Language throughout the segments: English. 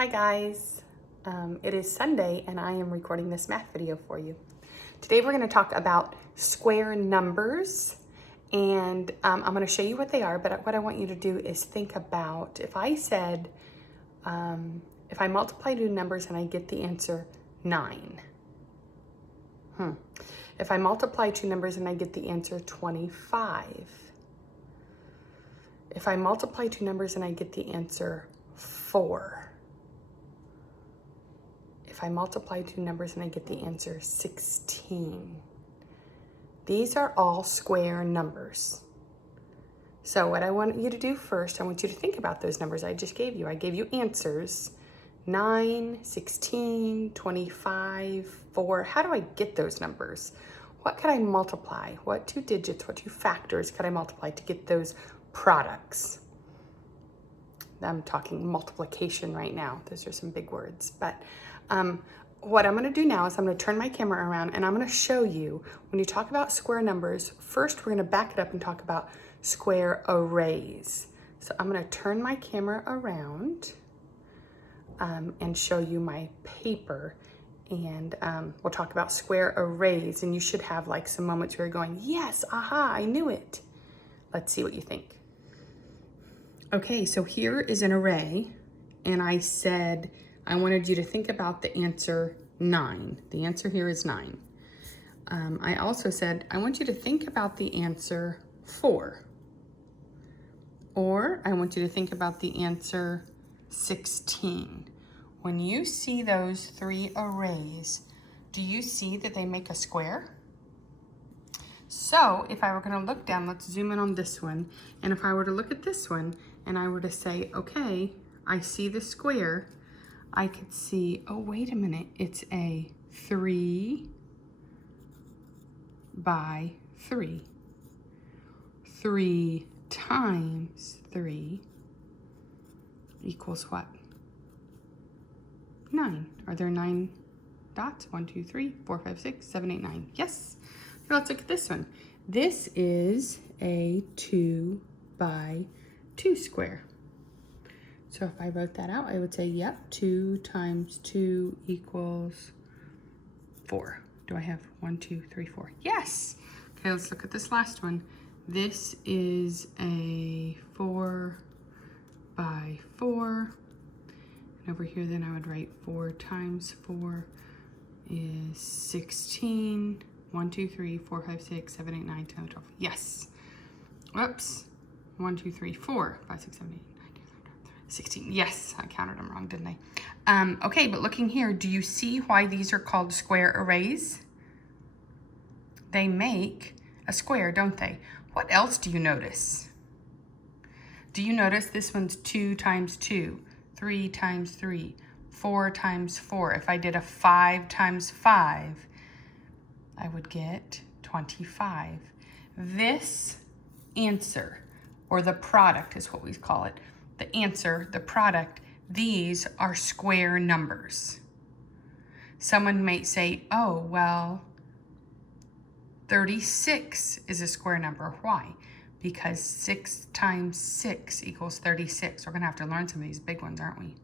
Hi guys, it is Sunday and I am recording this math video for you. Today we're going to talk about square numbers and I'm going to show you what they are, but what I want you to do is think about if I said, if I multiply two numbers and I get the answer 9. If I multiply two numbers and I get the answer 25. If I multiply two numbers and I get the answer 4. If I multiply two numbers and I get the answer 16. These are all square numbers. So what I want you to do first, I want you to think about those numbers I just gave you. I gave you answers, 9, 16, 25, 4. How do I get those numbers? What could I multiply? What two digits, what two factors could I multiply to get those products? I'm talking multiplication right now. Those are some big words, but what I'm going to do now is I'm going to turn my camera around and I'm going to show you when you talk about square numbers. First, we're going to back it up and talk about square arrays. So I'm going to turn my camera around and show you my paper, and we'll talk about square arrays. And you should have like some moments where you're going, yes, aha, I knew it. Let's see what you think. Okay, so here is an array, and I said I wanted you to think about the answer 9. The answer here is 9. I also said I want you to think about the answer 4. Or I want you to think about the answer 16. When you see those three arrays, do you see that they make a square? So if I were going to look down, let's zoom in on this one. And if I were to look at this one and I were to say, okay, I see the square, I could see, oh, wait a minute, it's a 3 by 3. 3 times 3 equals what? 9. Are there 9 dots? 1, 2, 3, 4, 5, 6, 7, 8, 9. Yes. Here, let's look at this one. This is a 2 by 2 square. So if I wrote that out, I would say, yep, 2 times 2 equals 4. Do I have 1, 2, 3, 4? Yes. Okay, let's look at this last one. This is a 4 by 4. And over here, then I would write 4 times 4 is 16. 1, 2, 3, 4, 5, 6, 7, 8, 9, 10, 12. Yes. Whoops. 1, 2, 3, 4, 5, 6, 7, 8, 9, 10, 11, 12, 16. Yes, I counted them wrong, didn't I? Okay, but looking here, do you see why these are called square arrays? They make a square, don't they? What else do you notice? Do you notice this one's 2 times 2, 3 times 3, 4 times 4? If I did a 5 times 5, I would get 25. This answer, or the product is what we call it. The answer, the product, these are square numbers. Someone might say, oh, well, 36 is a square number. Why? Because 6 times 6 equals 36. We're going to have to learn some of these big ones, aren't we?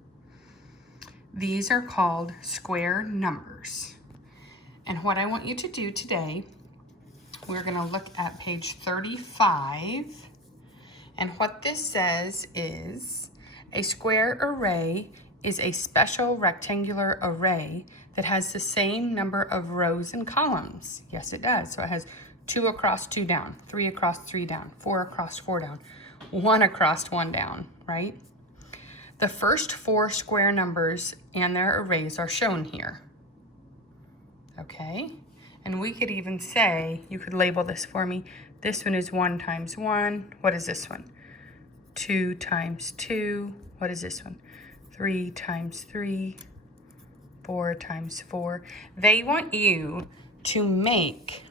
These are called square numbers. And what I want you to do today, we're going to look at page 35. And what this says is a square array is a special rectangular array that has the same number of rows and columns. Yes, it does. So it has 2 across 2 down, 3 across 3 down, 4 across 4 down, 1 across 1 down, right? The first 4 square numbers and their arrays are shown here. Okay, and we could even say, you could label this for me. This one is 1 times 1. What is this one? 2 times 2. What is this one? 3 times 3. 4 times 4. They want you to make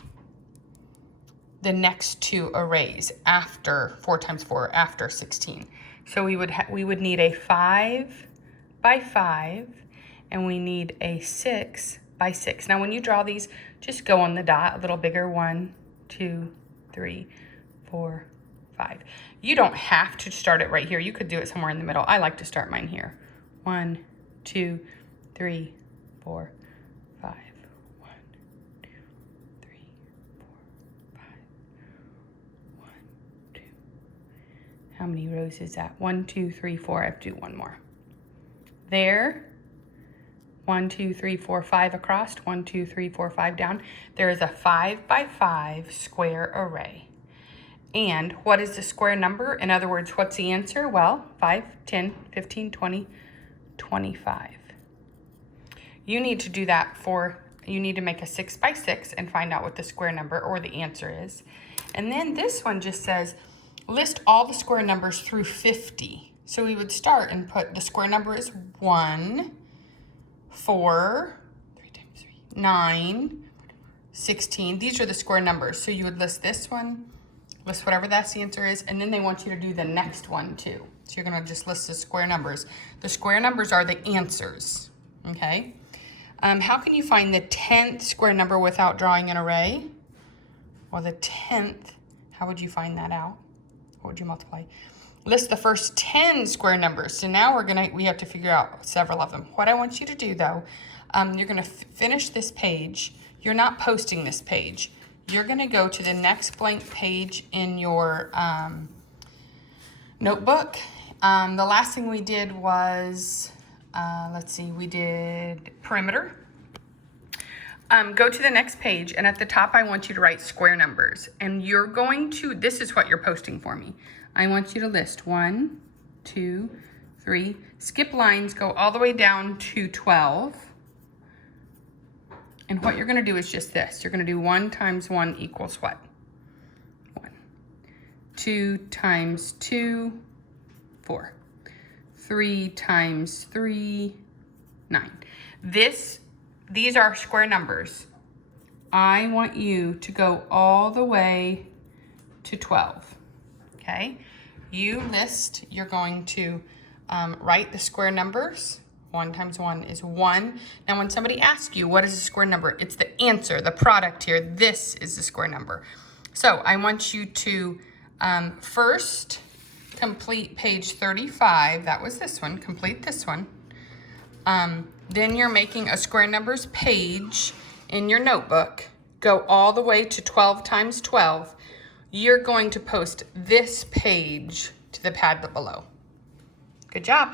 the next 2 arrays after 4 times 4, after 16. So we would need a 5 by 5, and we need a 6 by 6. Now when you draw these, just go on the dot a little bigger. 1, 2, 3, 4, 5. You don't have to start it right here. You could do it somewhere in the middle. I like to start mine here. 1, 2, 3, 4, 5. 1, 2, 3, 4, 5. 1, 2. How many rows is that? 1, 2, 3, 4. I have to do one more. There. 1, 2, 3, 4, 5 across. 1, 2, 3, 4, 5 down. There is a 5 by 5 square array. And what is the square number? In other words, what's the answer? Well, 5, 10, 15, 20, 25. You need to do that you need to make a 6 by 6 and find out what the square number or the answer is. And then this one just says, list all the square numbers through 50. So we would start and put the square number is 1, 4, 3 times 3, 9, 16. These are the square numbers. So you would list this one, list whatever that's the answer is, and then they want you to do the next one too. So you're gonna just list the square numbers. The square numbers are the answers, okay? How can you find the 10th square number without drawing an array? Well, the 10th, how would you find that out? What would you multiply? List the first 10 square numbers. So now we have to figure out several of them. What I want you to do though, you're gonna finish this page. You're not posting this page. You're gonna go to the next blank page in your notebook. The last thing we did was, let's see, we did perimeter. Go to the next page, and at the top I want you to write square numbers. And you're going to, this is what you're posting for me. I want you to list 1, 2, 3, skip lines, go all the way down to 12. And what you're gonna do is just this. You're gonna do 1 times 1 equals what? 1. 2 times 2, 4. 3 times 3, 9. These are square numbers. I want you to go all the way to 12, okay? You list, you're going to write the square numbers. 1 times 1 is 1. Now when somebody asks you what is a square number, it's the answer, the product here. This is the square number. So I want you to first complete page 35. That was this one. Complete this one. Then you're making a square numbers page in your notebook. Go all the way to 12 times 12. You're going to post this page to the Padlet below. Good job.